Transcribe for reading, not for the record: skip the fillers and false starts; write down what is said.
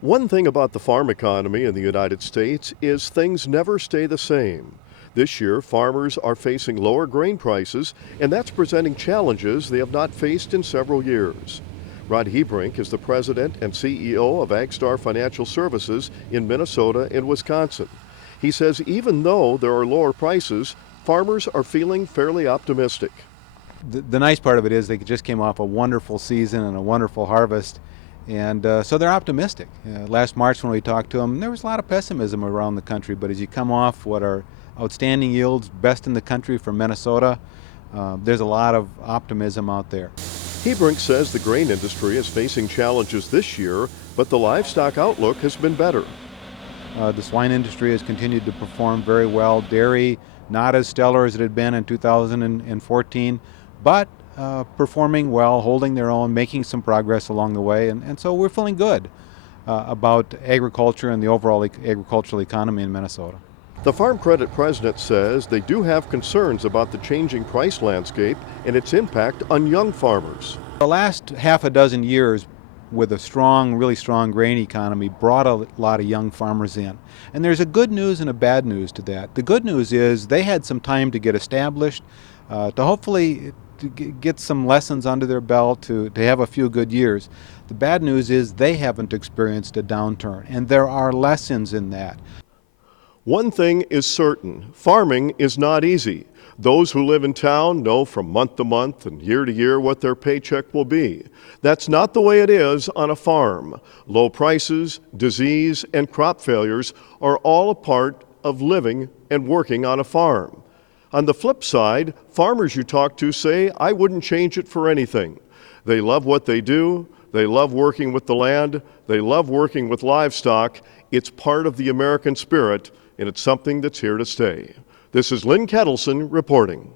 One thing about the farm economy in the United States is things never stay the same. This year, farmers are facing lower grain prices, and that's presenting challenges they have not faced in several years. Rod Hebrink is the president and CEO of AgStar Financial Services in Minnesota and Wisconsin. He says even though there are lower prices, farmers are feeling fairly optimistic. The nice part of it is they just came off a wonderful season and a wonderful harvest, and so they're optimistic. Last March when we talked to them, there was a lot of pessimism around the country, but as you come off what are outstanding yields, best in the country for Minnesota, there's a lot of optimism out there. Hebrink says the grain industry is facing challenges this year, but the livestock outlook has been better. The swine industry has continued to perform very well. Dairy, not as stellar as it had been in 2014, but performing well, holding their own, making some progress along the way, and so we're feeling good about agriculture and the overall agricultural economy in Minnesota. The Farm Credit president says they do have concerns about the changing price landscape and its impact on young farmers. The last half a dozen years with a strong, really strong grain economy brought a lot of young farmers in. And there's a good news and a bad news to that. The good news is they had some time to get established, to hopefully to get some lessons under their belt, to have a few good years. The bad news is they haven't experienced a downturn, and there are lessons in that. One thing is certain, farming is not easy. Those who live in town know from month to month and year to year what their paycheck will be. That's not the way it is on a farm. Low prices, disease, and crop failures are all a part of living and working on a farm. On the flip side, farmers you talk to say, I wouldn't change it for anything. They love what they do, they love working with the land, they love working with livestock. It's part of the American spirit, and it's something that's here to stay. This is Lynn Ketelsen reporting.